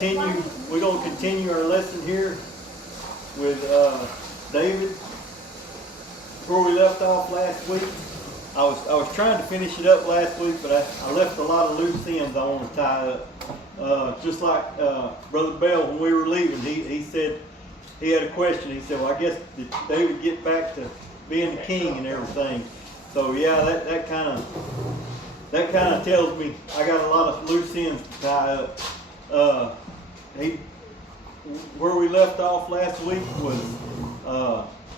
We're going to continue our lesson here with David. Where we left off last week, I was trying to finish it up last week, but I left a lot of loose ends I want to tie up. Just like Brother Bell, when we were leaving, he said he had a question. He said, "Well, I guess did David get back to being the king and everything?" So yeah, that kind of tells me I got a lot of loose ends to tie up. Where we left off last week was,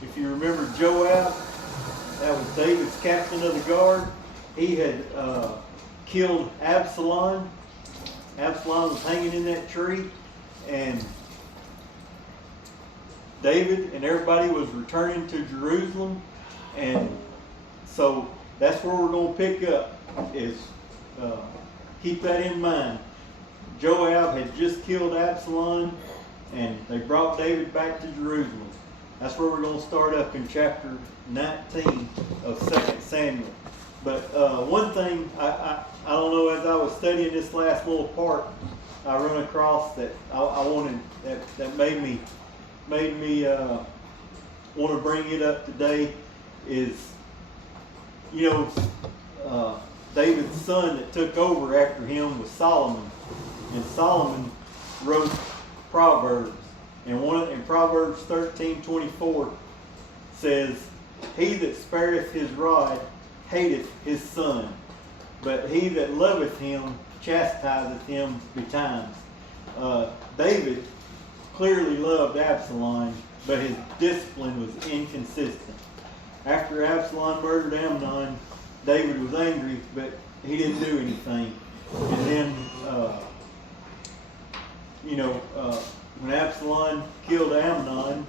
if you remember Joab, that was David's captain of the guard. He had killed Absalom. Absalom was hanging in that tree, and David and everybody was returning to Jerusalem, and so that's where we're going to pick up, is keep that in mind. Joab had just killed Absalom, and they brought David back to Jerusalem. That's where we're going to start up in chapter 19 of 2 Samuel. But one thing, I don't know, as I was studying this last little part, I run across that I wanted, that made me want to bring it up today, is, David's son that took over after him was Solomon. And Solomon wrote Proverbs. And in Proverbs 13:24 says, "He that spareth his rod hateth his son, but he that loveth him chastiseth him betimes." David clearly loved Absalom, but his discipline was inconsistent. After Absalom murdered Amnon, David was angry, but he didn't do anything. And then when Absalom killed Amnon,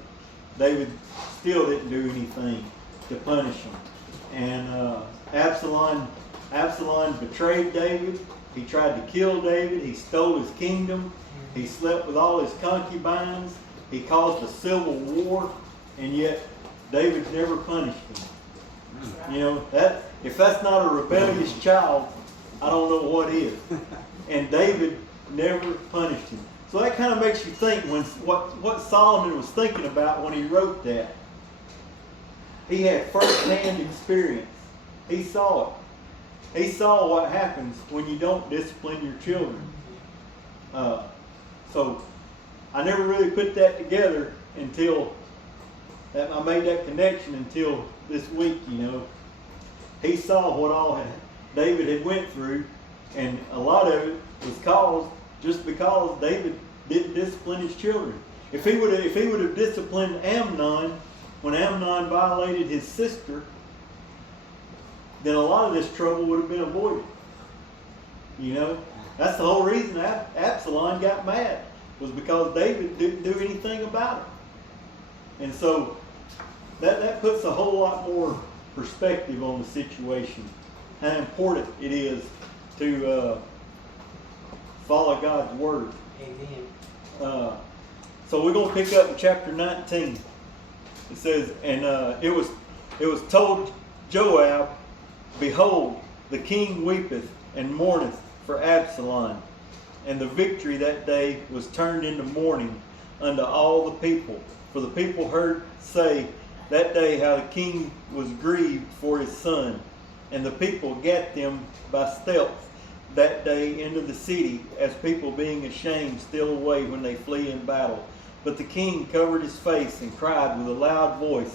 David still didn't do anything to punish him. And Absalom betrayed David. He tried to kill David. He stole his kingdom. He slept with all his concubines. He caused a civil war, and yet David never punished him. If that's not a rebellious child, I don't know what is. And David never punished him. So that kind of makes you think what Solomon was thinking about when he wrote that. He had first-hand experience. He saw it. He saw what happens when you don't discipline your children. So I never really put that together until I made that connection until this week. He saw what all David had went through, and a lot of it was caused just because David didn't discipline his children. If he would have disciplined Amnon when Amnon violated his sister, then a lot of this trouble would have been avoided. That's the whole reason Absalom got mad, was because David didn't do anything about it. And so that puts a whole lot more perspective on the situation, how important it is to follow God's word. Amen. So we're going to pick up in chapter 19. It says, and it was told Joab, "Behold, the king weepeth and mourneth for Absalom." And the victory that day was turned into mourning unto all the people. For the people heard say that day how the king was grieved for his son. And the people gat them by stealth that day into the city, as people being ashamed steal away when they flee in battle. But the king covered his face and cried with a loud voice,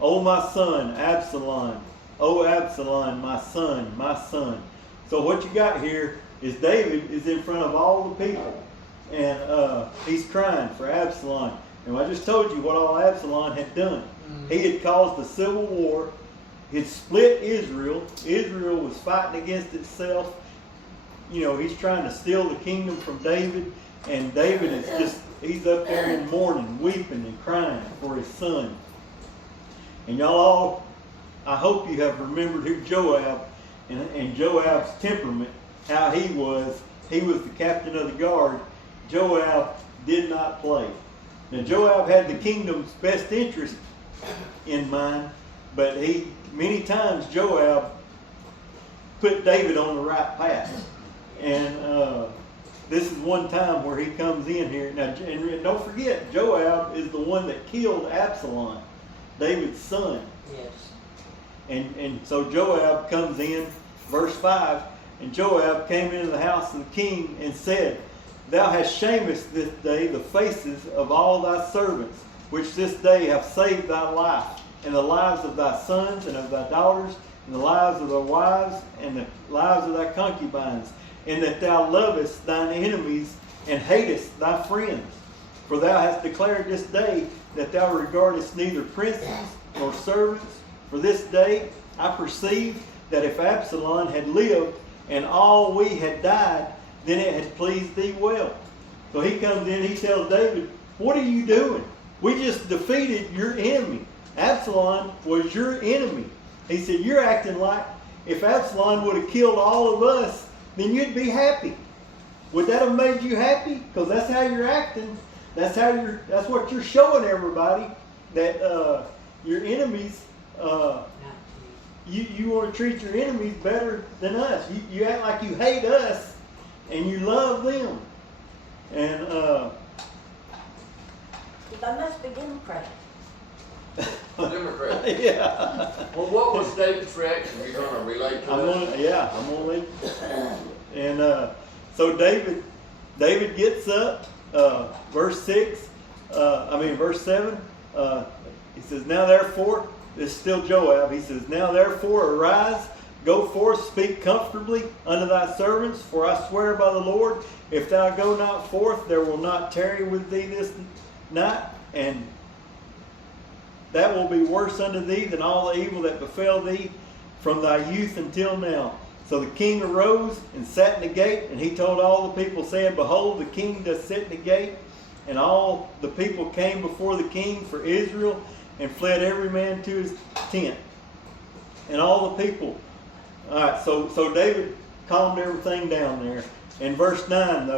"O my son, Absalom! O Absalom, my son, my son!" So what you got here is David is in front of all the people, and he's crying for Absalom. And I just told you what all Absalom had done. He had caused a civil war. He'd split Israel. Israel was fighting against itself. He's trying to steal the kingdom from David, and David he's up there in mourning, weeping and crying for his son. And y'all all, I hope you have remembered who Joab and Joab's temperament, how he was. He was the captain of the guard. Joab did not play. Now Joab had the kingdom's best interest in mind, but many times Joab put David on the right path. And this is one time where he comes in here. Now, and don't forget, Joab is the one that killed Absalom, David's son. Yes. And so Joab comes in, verse 5, and Joab came into the house of the king and said, Thou hast shamest this day the faces of all thy servants, which this day have saved thy life, and the lives of thy sons and of thy daughters, and the lives of thy wives, and the lives of thy concubines, and that thou lovest thine enemies, and hatest thy friends. For thou hast declared this day that thou regardest neither princes nor servants. For this day I perceive that if Absalom had lived, and all we had died, then it had pleased thee well. So he comes in, he tells David, what are you doing? We just defeated your enemy. Absalom was your enemy. He said, you're acting like if Absalom would have killed all of us, then you'd be happy. Would that have made you happy? Because that's how you're acting. That's what you're showing everybody, that your enemies, you want to treat your enemies better than us. You act like you hate us and you love them. And That must be Democrat. Democrat. yeah. Well, what was David's reaction? You're going to relate to I'm that? gonna leave. And so David gets up, verse 7, he says, now therefore, this is still Joab, he says, now therefore arise, go forth, speak comfortably unto thy servants, for I swear by the Lord, if thou go not forth, there will not tarry with thee this night, and that will be worse unto thee than all the evil that befell thee from thy youth until now. So the king arose and sat in the gate, and he told all the people, saying, Behold, the king doth sit in the gate. And all the people came before the king for Israel, and fled every man to his tent. And all the people. All right, so David calmed everything down there. In verse 9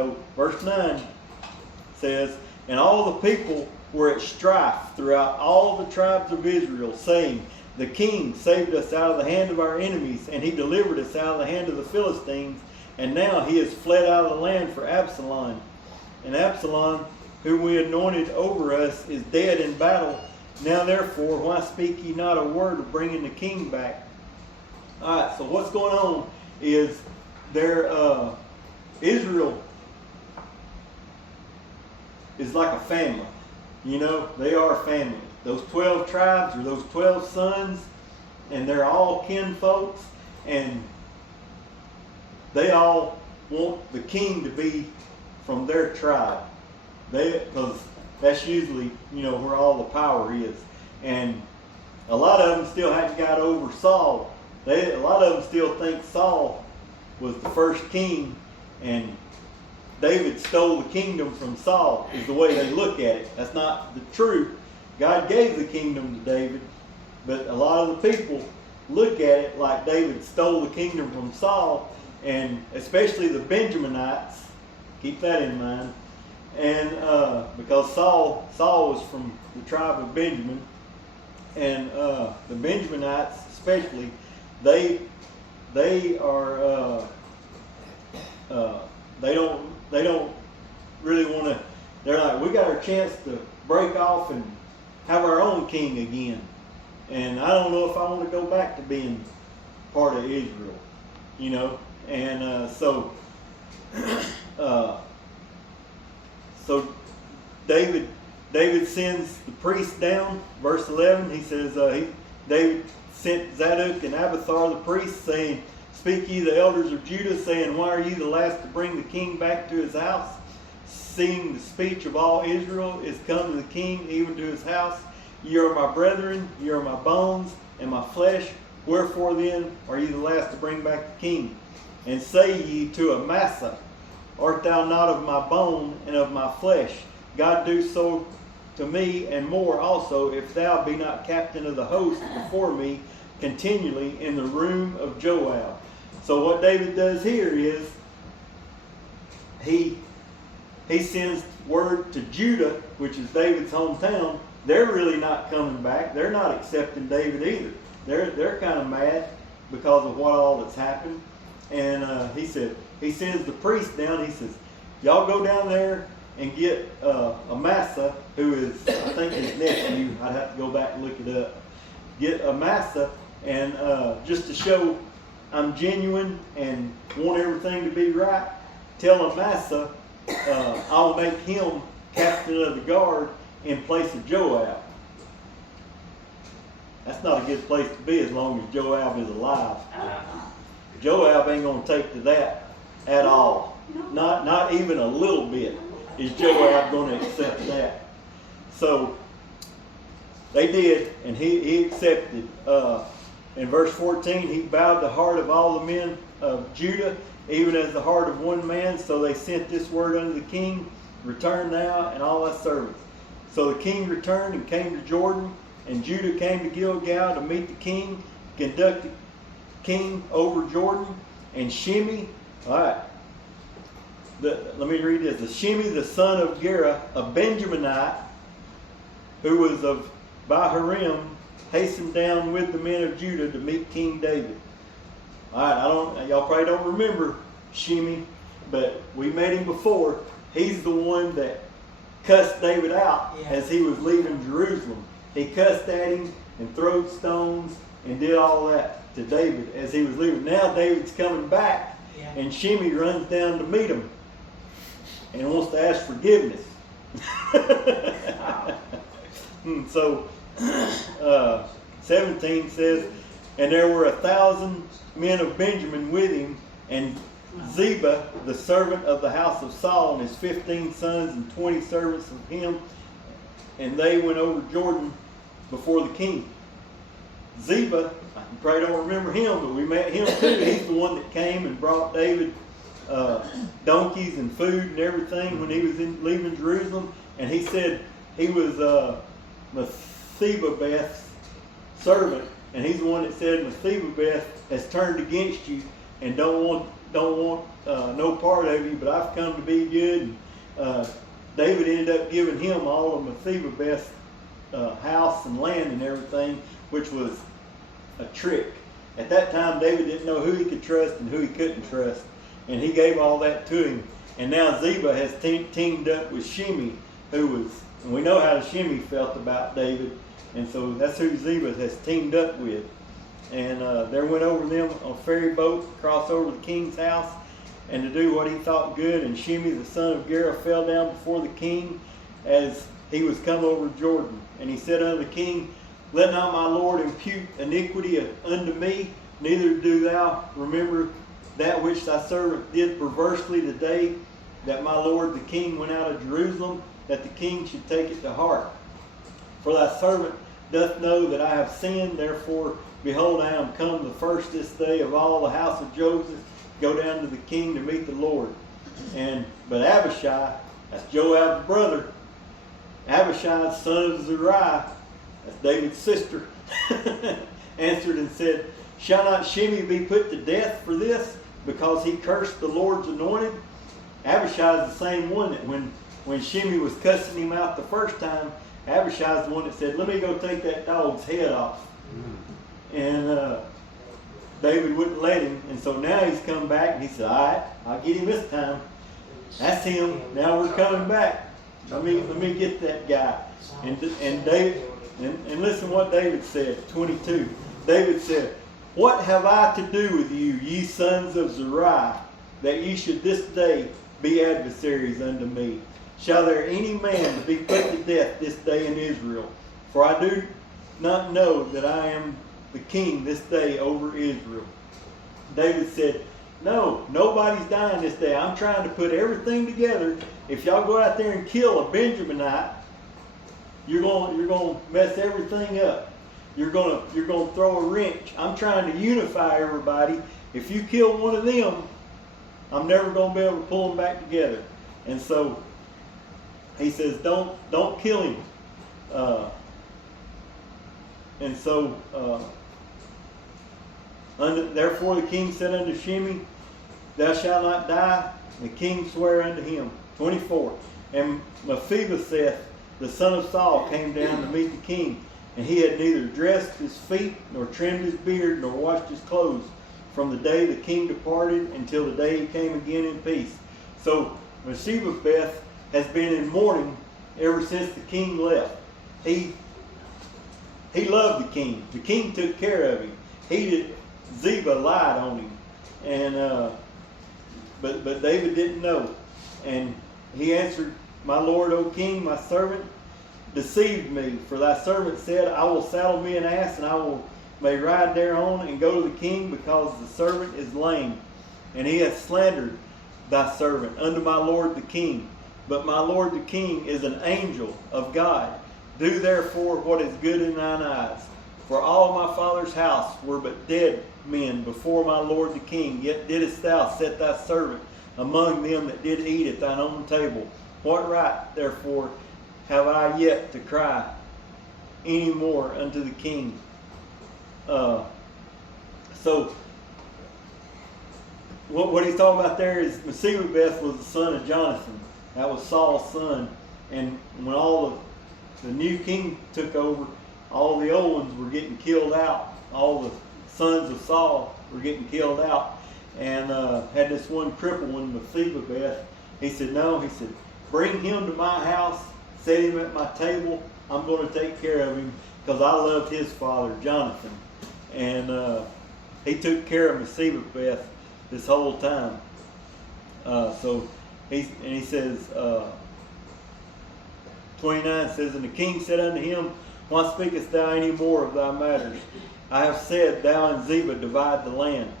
says, And all the people were at strife throughout all the tribes of Israel, saying, The king saved us out of the hand of our enemies, and he delivered us out of the hand of the Philistines, and now he has fled out of the land for Absalom. And Absalom, whom we anointed over us, is dead in battle. Now therefore, why speak ye not a word of bringing the king back? All right, so what's going on is Israel is like a family. You know, they are a family. Those 12 tribes are those 12 sons, and they're all kin folks, and they all want the king to be from their tribe. Because that's usually, where all the power is. And a lot of them still hadn't got over Saul. A lot of them still think Saul was the first king, and David stole the kingdom from Saul, is the way they look at it. That's not the truth. God gave the kingdom to David, but a lot of the people look at it like David stole the kingdom from Saul, and especially the Benjaminites. Keep that in mind. And because Saul was from the tribe of Benjamin, and the Benjaminites especially, they are they don't really want to. They're like, we got our chance to break off and have our own king again, and I don't know if I want to go back to being part of Israel, and so David sends the priest down. Verse 11, he says, David sent Zadok and Abiathar the priests, saying, Speak ye the elders of Judah, saying, Why are ye the last to bring the king back to his house? Seeing the speech of all Israel is come to the king, even to his house. Ye are my brethren, ye are my bones and my flesh. Wherefore then are ye the last to bring back the king? And say ye to Amasa, Art thou not of my bone and of my flesh? God do so to me, and more also, if thou be not captain of the host before me continually in the room of Joab. So what David does here is he sends word to Judah, which is David's hometown. They're really not coming back. They're not accepting David either. They're kind of mad because of what all that's happened. And he sends the priest down. He says, y'all go down there and get Amasa, who is, I think, his nephew. I'd have to go back and look it up. Get Amasa, and just to show I'm genuine and want everything to be right, tell Amasa I'll make him captain of the guard in place of Joab. That's not a good place to be as long as Joab is alive. Joab ain't gonna take to that at all. Not even a little bit is Joab gonna accept that. So they did, and he accepted. In verse 14, he bowed the heart of all the men of Judah, even as the heart of one man. So they sent this word unto the king, return thou and all thy servants. So the king returned and came to Jordan, and Judah came to Gilgal to meet the king, conduct the king over Jordan. And Shimei, all right, let me read this. The Shimei, the son of Gera, a Benjaminite, who was of Bahurim, hastened down with the men of Judah to meet King David. All right, y'all probably don't remember Shimei, but we met him before. He's the one that cussed David out as he was leaving Jerusalem. He cussed at him and threw stones and did all that to David as he was leaving. Now David's coming back, and Shimei runs down to meet him and wants to ask forgiveness. So 17 says, and there were 1,000 men of Benjamin with him, and Ziba, the servant of the house of Saul, and his 15 sons and 20 servants of him, and they went over Jordan before the king. Ziba, I probably don't remember him, but we met him too. He's the one that came and brought David donkeys and food and everything when he was leaving Jerusalem. And he said he was Mephibosheth's servant, and he's the one that said Mephibosheth has turned against you and don't want no part of you, but I've come to be good. And David ended up giving him all of Mephibosheth's house and land and everything, which was a trick. At that time, David didn't know who he could trust and who he couldn't trust, and he gave all that to him. And now Ziba has teamed up with Shimei, who was, and we know how Shimei felt about David, and so that's who Ziba has teamed up with. And they went over them on a ferry boat, cross over the king's house, and to do what he thought good. And Shimei, the son of Gera, fell down before the king as he was come over Jordan. And he said unto the king, let not my lord impute iniquity unto me, neither do thou remember that which thy servant did perversely the day that my lord the king went out of Jerusalem, that the king should take it to heart. For thy servant doth know that I have sinned, therefore, behold, I am come the first this day of all the house of Joseph, go down to the king to meet the Lord. But Abishai, that's Joab's brother, Abishai, son of Zeruiah, that's David's sister, answered and said, shall not Shimei be put to death for this, because he cursed the Lord's anointed? Abishai is the same one that when Shimei was cussing him out the first time, Abishai is the one that said, let me go take that dog's head off. And David wouldn't let him, and so now he's come back and he said, all right, I'll get him this time. That's him. Now we're coming back. Let me get that guy. And David, and listen what David said, 22. David said, what have I to do with you, ye sons of Zeruiah, that ye should this day be adversaries unto me? Shall there any man be put to death this day in Israel? For I do not know that I am the king this day over Israel. David said, no, nobody's dying this day. I'm trying to put everything together. If y'all go out there and kill a Benjaminite, you're going to mess everything up. You're going to throw a wrench. I'm trying to unify everybody. If you kill one of them, I'm never going to be able to pull them back together. And so he says, don't kill him. Therefore the king said unto Shimei, thou shalt not die. And the king sware unto him. 24. And Mephibosheth, the son of Saul, came down to meet the king. And he had neither dressed his feet, nor trimmed his beard, nor washed his clothes, from the day the king departed until the day he came again in peace. So Mephibosheth has been in mourning ever since the king left. He loved the king. The king took care of him. Ziba lied on him, and but David didn't know. And he answered, "My lord, O king, my servant deceived me. For thy servant said, I will saddle me an ass, and may ride thereon and go to the king, because the servant is lame. And he hath slandered thy servant unto my lord the king. But my lord the king is an angel of God. Do therefore what is good in thine eyes. For all my father's house were but dead men before my lord the king. Yet didst thou set thy servant among them that did eat at thine own table. What right, therefore, have I yet to cry any more unto the king?" So what he's talking about there is Mephibosheth was the son of Jonathan. That was Saul's son. And when all the new king took over, all the old ones were getting killed out. All the sons of Saul were getting killed out. And had this one cripple one, Mephibosheth. He said, no, he said, bring him to my house, set him at my table. I'm going to take care of him, because I loved his father, Jonathan. And he took care of Mephibosheth this whole time. So he says, 29 says, "And the king said unto him, Why speakest thou any more of thy matters? I have said, thou and Ziba divide the land."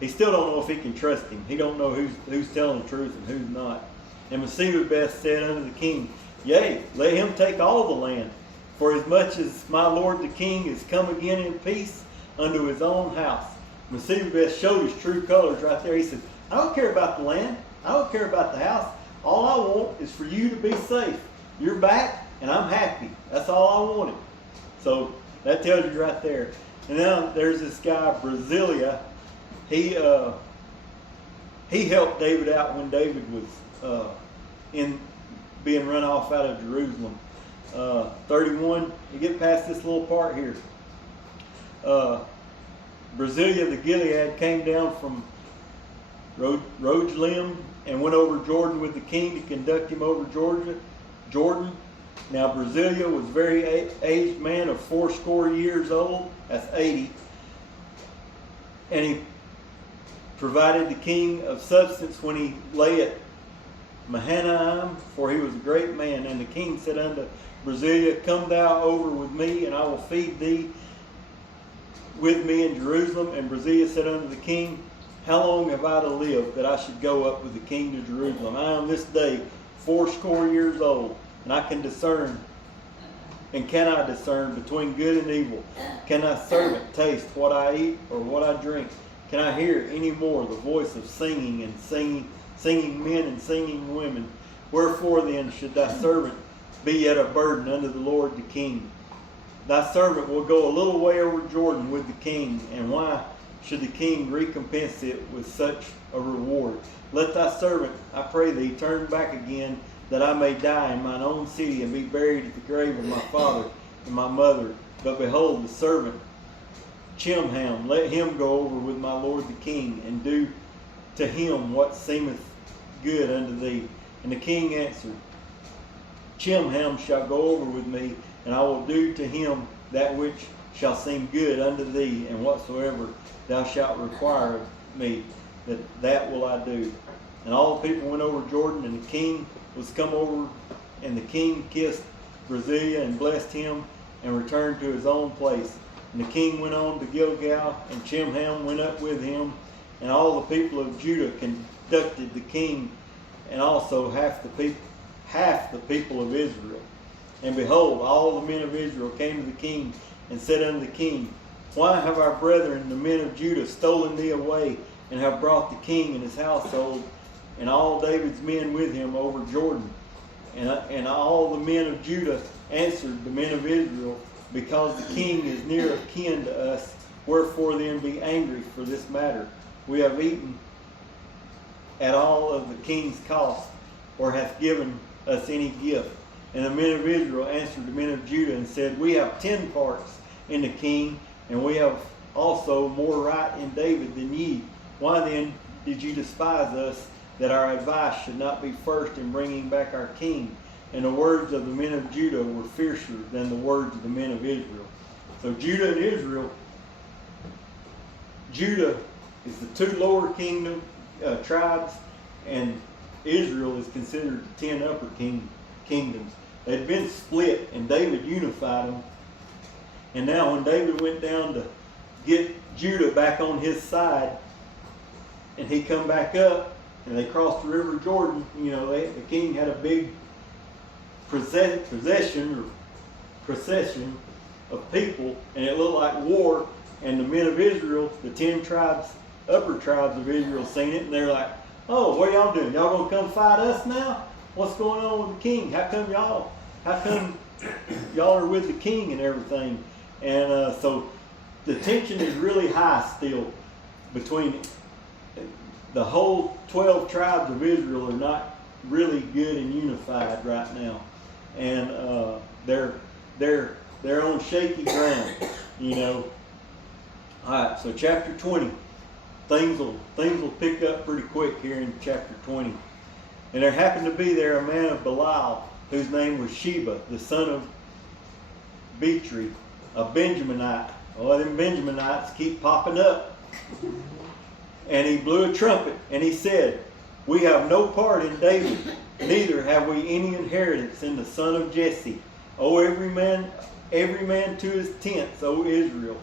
He still don't know if he can trust him. He don't know who's telling the truth and who's not. And Mephibosheth said unto the king, "Yea, let him take all the land. For as much as my lord the king is come again in peace unto his own house." Mephibosheth showed his true colors right there. He said, "I don't care about the land. I don't care about the house. All I want is for you to be safe. You're back, and I'm happy. That's all I wanted." So that tells you right there. And now there's this guy, Brasilia. He helped David out when David was in being run off out of Jerusalem. 31, you get past this little part here. Brasilia the Gilead came down from Rogelim and went over Jordan with the king to conduct him over Jordan. Now Brasilia was very aged man of 80 years old. That's 80. And he provided the king of substance when he lay at Mahanaim, for he was a great man. And the king said unto Brasilia, "Come thou over with me, and I will feed thee with me in Jerusalem." And Brasilia said unto the king, "How long have I to live, that I should go up with the king to Jerusalem? I am this day 80 years old, and I can discern, and cannot discern between good and evil. Can thy servant taste what I eat or what I drink? Can I hear any more the voice of singing men and singing women? Wherefore then should thy servant be yet a burden unto the Lord the king? Thy servant will go a little way over Jordan with the king, and why should the king recompense it with such a reward? Let thy servant, I pray thee, turn back again, that I may die in mine own city, and be buried at the grave of my father and my mother. But behold, the servant Chimham, let him go over with my lord the king, and do to him what seemeth good unto thee." And the king answered, "Chimham shall go over with me, and I will do to him that which shall seem good unto thee, and whatsoever thou shalt require of me, that will I do." And all the people went over Jordan, and the king was come over, and the king kissed Brasilia and blessed him, and returned to his own place. And the king went on to Gilgal, and Chimham went up with him, and all the people of Judah conducted the king, and also half the people of Israel. And behold, all the men of Israel came to the king, and said unto the king, "Why have our brethren, the men of Judah, stolen thee away, and have brought the king and his household, and all David's men with him over Jordan?" And all the men of Judah answered the men of Israel, "Because the king is near of kin to us, wherefore then be angry for this matter? We have eaten at all of the king's cost, or hath given us any gift." And the men of Israel answered the men of Judah, and said, "We have 10 parts in the king, and we have also more right in David than ye. Why then did you despise us that our advice should not be first in bringing back our king. And the words of the men of Judah were fiercer than the words of the men of Israel. So Judah and Israel, Judah is the two lower kingdom tribes, and Israel is considered the 10 upper kingdoms. They'd been split, and David unified them. And now when David went down to get Judah back on his side, and he come back up, and they crossed the river Jordan, the king had a big procession of people, and it looked like war. And the men of Israel, the 10 tribes, upper tribes of Israel, seen it, and they're like, "Oh, what are y'all doing? Y'all gonna come fight us now? What's going on with the king? How come y'all are with the king and everything?" And so the tension is really high still between the whole 12 tribes of Israel. Are not really good and unified right now, and they're on shaky ground, All right, so chapter 20, things will pick up pretty quick here in chapter 20. And there happened to be there a man of Belial, whose name was Sheba, the son of Bichri, a Benjaminite. Oh, them Benjaminites keep popping up. And he blew a trumpet, and he said, "We have no part in David, neither have we any inheritance in the son of Jesse. O every man to his tents, O Israel."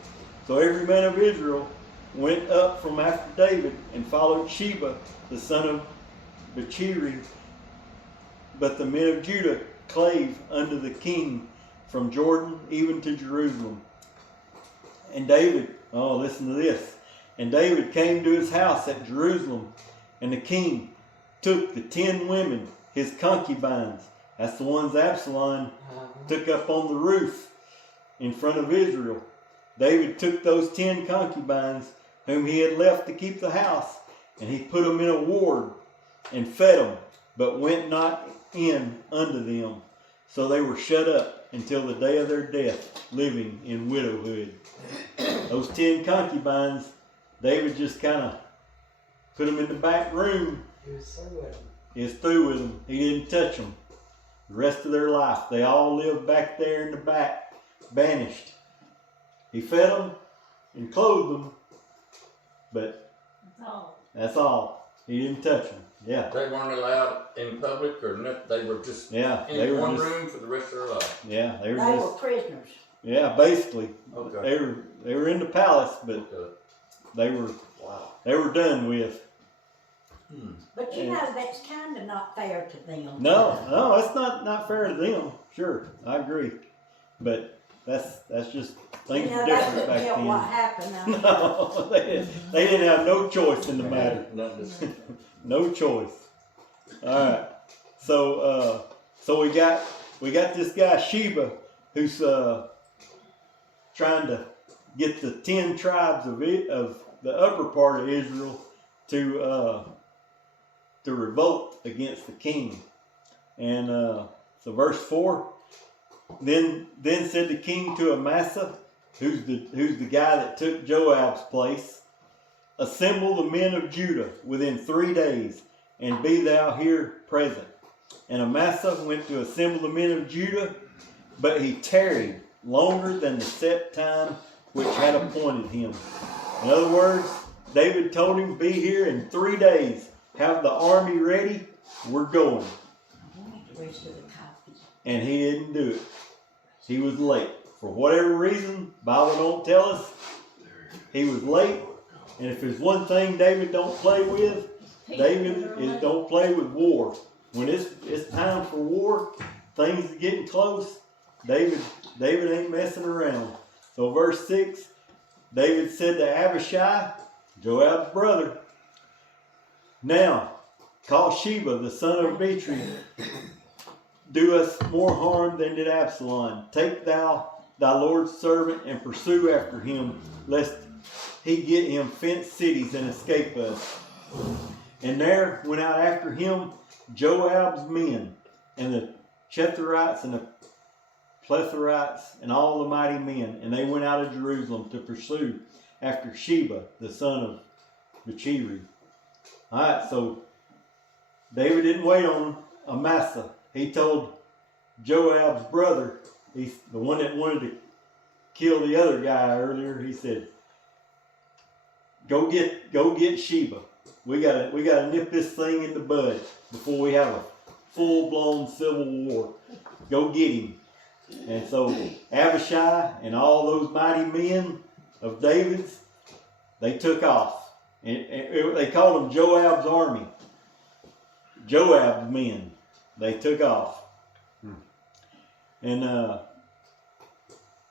So every man of Israel went up from after David and followed Sheba, the son of Bichri. But the men of Judah clave unto the king from Jordan even to Jerusalem. And David, listen to this. And David came to his house at Jerusalem, and the king took the 10 women, his concubines. That's the ones Absalom took up on the roof in front of Israel. David took those 10 concubines whom he had left to keep the house, and he put them in a ward and fed them, but went not in unto them. So they were shut up until the day of their death, living in widowhood. Those 10 concubines, David just kind of put them in the back room. He was through with them. He was through with them. He didn't touch them. The rest of their life, they all lived back there in the back, banished. He fed them and clothed them, but that's all. He didn't touch them. Yeah. They weren't allowed in public or nothing. They were just in one room for the rest of their life. Yeah, they were prisoners. Yeah, basically. Okay. They were in the palace, but they were done with. But that's kind of not fair to them. No, it's not fair to them. Sure, I agree, but that's just things were different back then. What happened? No, they didn't have no choice in the matter. No choice. All right, so we got this guy Sheba who's trying to get the 10 tribes of the upper part of Israel to revolt against the king. And so verse 4, then said the king to Amasa, who's the guy that took Joab's place, "Assemble the men of Judah within 3 days, and be thou here present." And Amasa went to assemble the men of Judah, but he tarried longer than the set time which had appointed him. In other words, David told him, "Be here in 3 days. Have the army ready. We're going." And he didn't do it. He was late. For whatever reason, Bible don't tell us. He was late. And if there's one thing David don't play with, don't play with war. When it's time for war, things are getting close, David ain't messing around. So verse 6, David said to Abishai, Joab's brother, "Now, call Sheba, the son of Bichri, do us more harm than did Absalom. Take thou thy Lord's servant and pursue after him, lest he get him fenced cities and escape us." And there went out after him Joab's men, and the Chetherites and the Pletherites, and all the mighty men, and they went out of Jerusalem to pursue after Sheba, the son of Bichri. Alright, so David didn't wait on Amasa. He told Joab's brother, he's the one that wanted to kill the other guy earlier. He said, "Go get Sheba. We gotta nip this thing in the bud before we have a full-blown civil war. Go get him." And so Abishai and all those mighty men of David's, they took off. And they called them Joab's army. Joab's men. They took off. And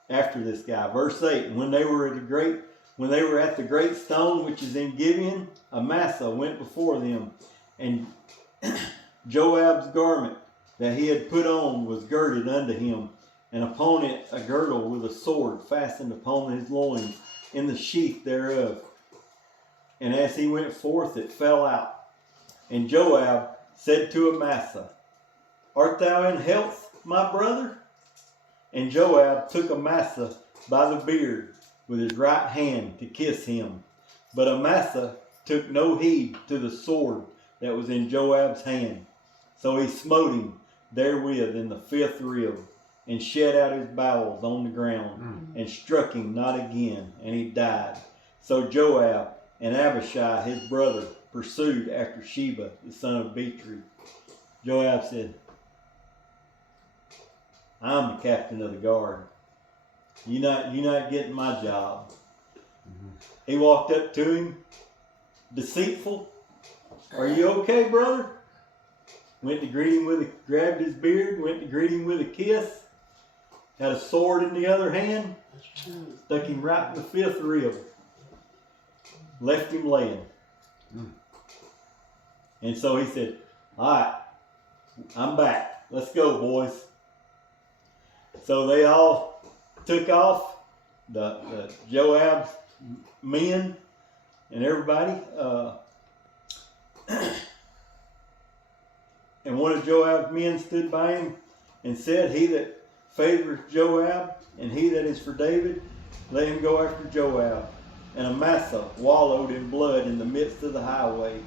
after this guy, verse 8, when they were at the great stone which is in Gibeon, Amasa went before them, and Joab's garment that he had put on was girded unto him, and upon it a girdle with a sword fastened upon his loins in the sheath thereof. And as he went forth, it fell out. And Joab said to Amasa, "Art thou in health, my brother?" And Joab took Amasa by the beard with his right hand to kiss him. But Amasa took no heed to the sword that was in Joab's hand. So he smote him therewith in the 5th rib, and shed out his bowels on the ground, and struck him not again, and he died. So Joab and Abishai his brother pursued after Sheba the son of Bichri. Joab said, "I'm the captain of the guard. You're not getting my job." He walked up to him, deceitful. "Are you okay, brother?" Went to greet him grabbed his beard, went to greet him with a kiss. Had a sword in the other hand, stuck him right in the 5th rib. Left him laying. And so he said, "All right, I'm back. Let's go, boys." So they all took off, the Joab's men and everybody. And one of Joab's men stood by him and said, "He that favors Joab and he that is for David, let him go after Joab." And Amasa wallowed in blood in the midst of the highway.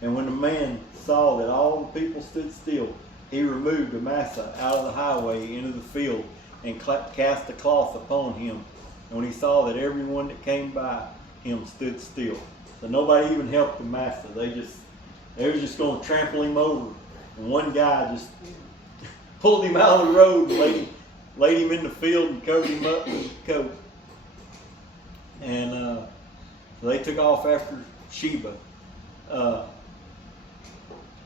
And when the man saw that all the people stood still, he removed Amasa out of the highway into the field and cast a cloth upon him. And when he saw that everyone that came by him stood still. So nobody even helped Amasa. They were just going to trample him over. And one guy just pulled him out of the road and laid him in the field and covered him up with his coat. And so they took off after Sheba.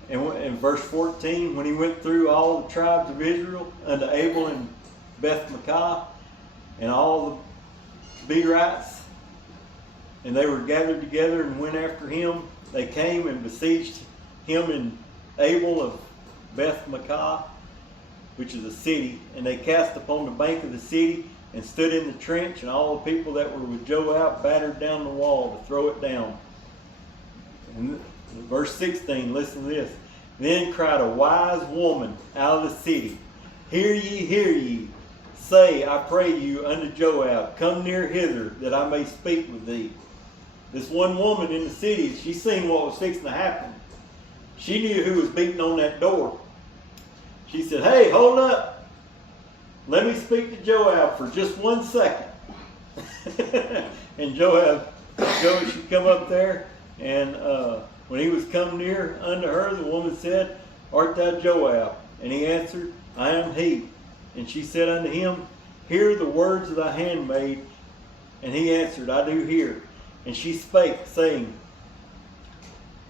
And in verse 14, when he went through all the tribes of Israel unto Abel and Beth-Makkah and all the Berites, and they were gathered together and went after him, they came and besieged him in Abel of Beth-Makkah, which is a city, and they cast upon the bank of the city and stood in the trench, and all the people that were with Joab battered down the wall to throw it down. And verse 16, listen to this. Then cried a wise woman out of the city, hear ye, say, I pray you, unto Joab, come near hither, that I may speak with thee. This one woman in the city, she seen what was fixing to happen. She knew who was beating on that door. She said, hey, hold up. Let me speak to Joab for just 1 second. And Joab should come up there, and when he was come near unto her, the woman said, art thou Joab? And he answered, I am he. And she said unto him, hear the words of thy handmaid. And he answered, I do hear. And she spake, saying,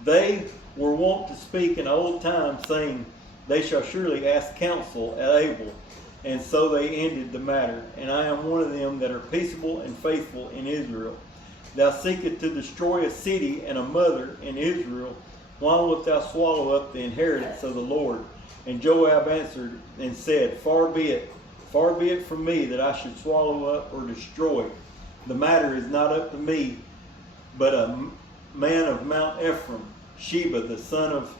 they were wont to speak in old time, saying, they shall surely ask counsel at Abel. And so they ended the matter. And I am one of them that are peaceable and faithful in Israel. Thou seekest to destroy a city and a mother in Israel. Why wilt thou swallow up the inheritance of the Lord? And Joab answered and said, far be it from me that I should swallow up or destroy. The matter is not up to me, but a man of Mount Ephraim, Sheba, the son of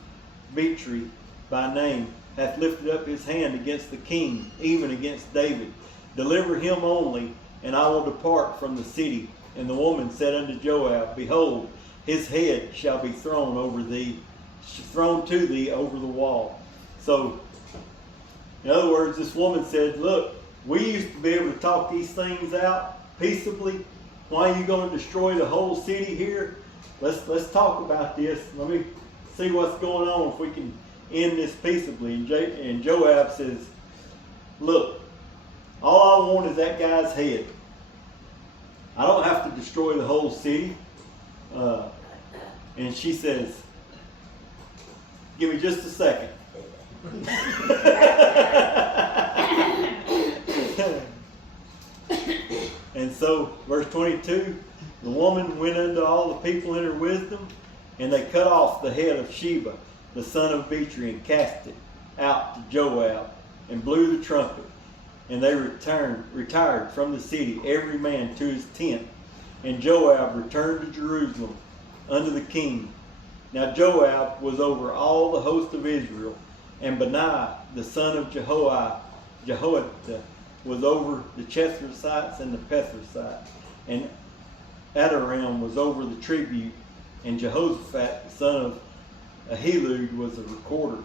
Bichri by name, hath lifted up his hand against the king, even against David. Deliver him only, and I will depart from the city. And the woman said unto Joab, behold, his head shall be thrown over thee. thrown to thee over the wall. So, in other words, this woman said, look, we used to be able to talk these things out peaceably. Why are you going to destroy the whole city here? Let's talk about this. Let me see what's going on, if we can end this peaceably. And Joab says, look, all I want is that guy's head. I don't have to destroy the whole city. And she says, give me just a second. And so, verse 22, the woman went unto all the people in her wisdom, and they cut off the head of Sheba, the son of Bichri, and cast it out to Joab, and blew the trumpet. And they retired from the city, every man to his tent. And Joab returned to Jerusalem unto the king. Now Joab was over all the host of Israel, and Benaiah the son of Jehoiada was over the Cherethites and the Pelethites, and Adoram was over the tribute, and Jehoshaphat the son of Ahilud was a recorder,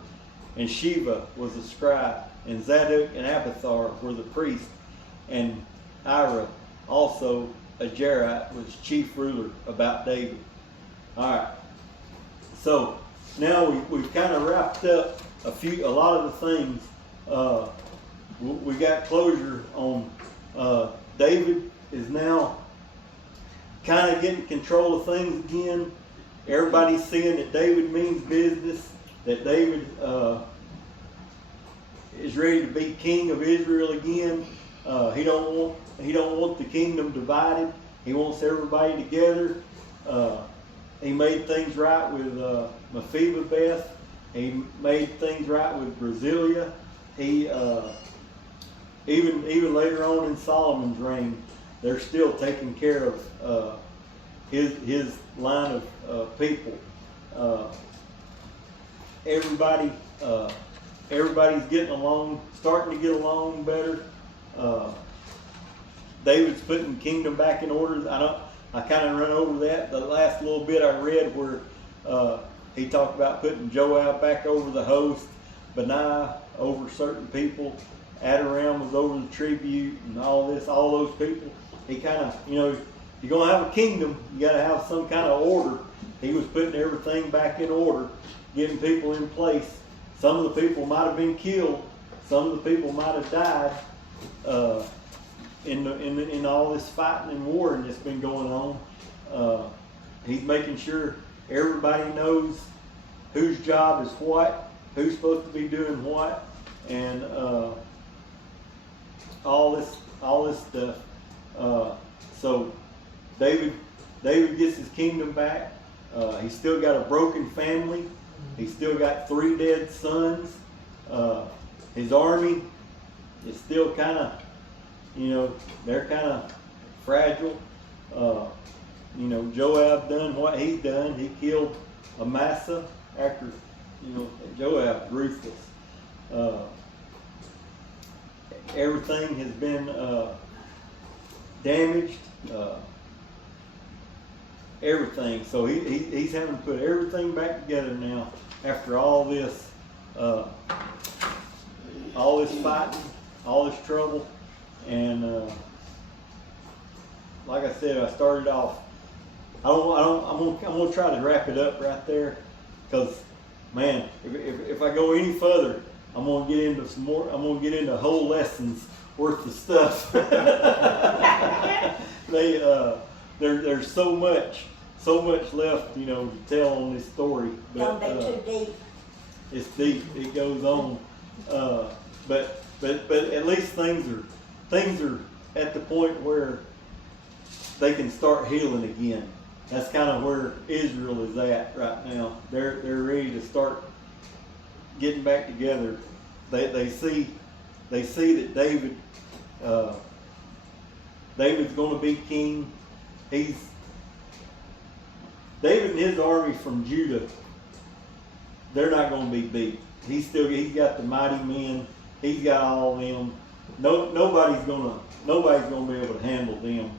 and Sheba was a scribe, and Zadok and Abiathar were the priests, and Ira also a Jerite was chief ruler about David. All right. So now we've kind of wrapped up a lot of the things. We got closure on David is now kind of getting control of things again. Everybody's seeing that David means business, that David is ready to be king of Israel again. He don't want the kingdom divided. He wants everybody together. He made things right with Mephibosheth. He made things right with Brasilia. He even later on in Solomon's reign, they're still taking care of his line of people. Everybody's getting along, starting to get along better. David's putting the kingdom back in order. I kind of run over that. The last little bit I read where he talked about putting Joab back over the host, Benaiah over certain people, Adoram was over the tribute, and all those people. He kind of, if you're going to have a kingdom, you got to have some kind of order. He was putting everything back in order, getting people in place. Some of the people might have been killed. Some of the people might have died in all this fighting and warring that's been going on. He's making sure everybody knows whose job is what, who's supposed to be doing what, and all this stuff. So David gets his kingdom back. He's still got a broken family. He's still got 3 dead sons. His army is still kind of, they're kind of fragile. Joab done what he's done. He killed Amasa after, Joab's ruthless. Everything has been damaged. Everything. So he's having to put everything back together now after all this fighting, all this trouble. And like I said, I started off. I'm gonna try to wrap it up right there, because man, if I go any further, I'm gonna get into some more. I'm gonna get into whole lessons worth of stuff. There's so much left, to tell on this story. But Don't be too deep. it's deep. It goes on. But at least things are at the point where they can start healing again. That's kind of where Israel is at right now. They're ready to start getting back together. They see that David's going to be king. David and his army from Judah, they're not going to be beat. He's got the mighty men. He's got all of them. Nobody's gonna be able to handle them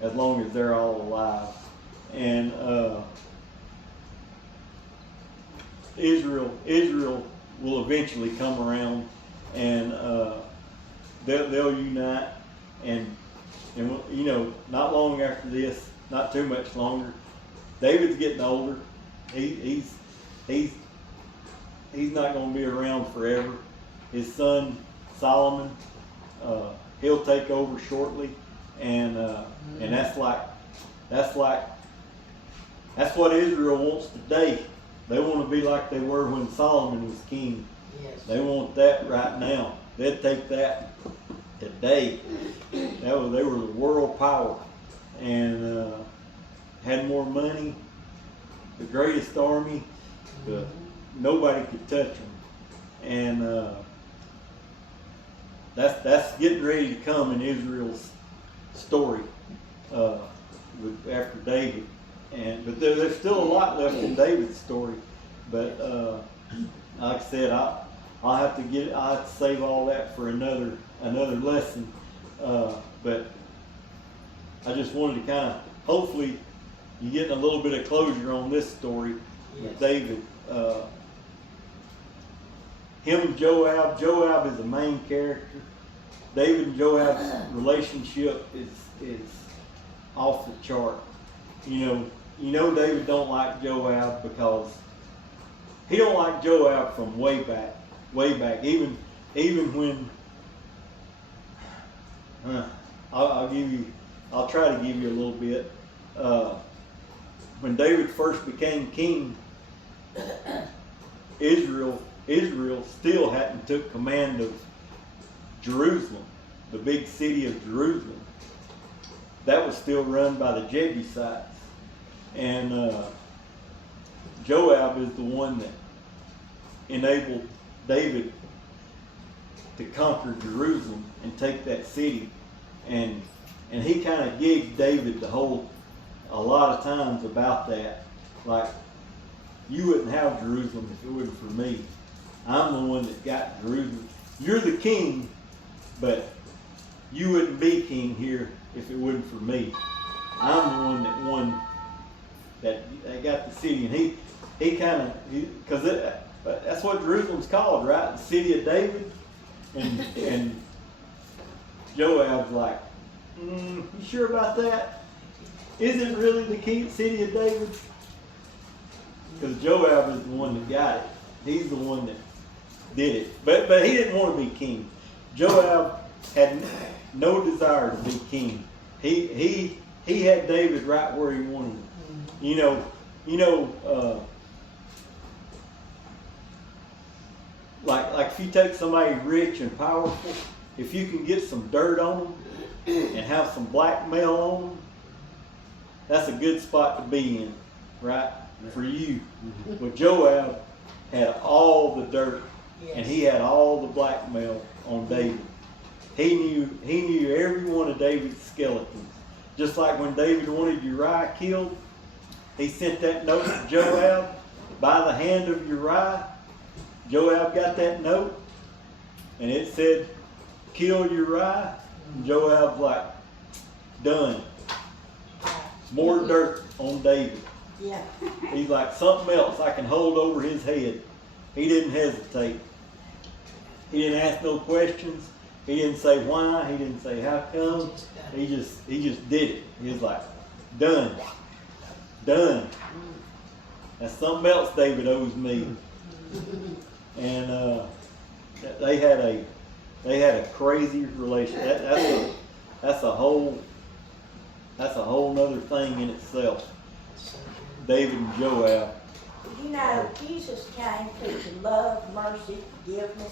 as long as they're all alive. And Israel will eventually come around, and they'll unite, and you know, not long after this, not too much longer, David's getting older. He's not going to be around forever. His son Solomon, he'll take over shortly, and that's what Israel wants today. They want to be like they were when Solomon was king. Yes. They want that right now. They'd take that today. They were the world power, and had more money, the greatest army, but nobody could touch them. And that's getting ready to come in Israel's story after David. But there's still a lot left in David's story. But like I said, I'll have to save all that for another lesson. But I just wanted to kind of, hopefully, you're getting a little bit of closure on this story with David. Him and Joab. Joab is the main character. David and Joab's relationship is off the chart. You know David don't like Joab because he don't like Joab from way back. Even when I'll try to give you a little bit. When David first became king, Israel still hadn't took command of Jerusalem, the big city of Jerusalem. That was still run by the Jebusites. And Joab is the one that enabled David to conquer Jerusalem and take that city. And he kind of gigged David the whole a lot of times about that. Like, you wouldn't have Jerusalem if it wasn't for me. I'm the one that got Jerusalem. You're the king, but you wouldn't be king here if it wasn't for me. I'm the one that won, that got the city. And he kind of, because that's what Jerusalem's called, right? The city of David. And Joab's like, you sure about that? Is it really the city of David? Because Joab is the one that got it. He's the one that did it. But he didn't want to be king. Joab had no desire to be king. He had David right where he wanted him. Like if you take somebody rich and powerful, if you can get some dirt on them and have some blackmail on them, that's a good spot to be in, right? For you. But Joab had all the dirt, and he had all the blackmail on David. He knew every one of David's skeletons. Just like when David wanted Uriah killed, he sent that note to Joab by the hand of Uriah. Joab got that note, and it said, kill Uriah. And Joab's like, done. More dirt on David. Yeah. He's like, something else I can hold over his head. He didn't hesitate. He didn't ask no questions. He didn't say why. He didn't say how come. He just did it. He was like, done. That's something else David owes me. And they had a crazy relationship. That's a whole nother thing in itself. David and Joab. You know, Jesus came to love, mercy, forgiveness,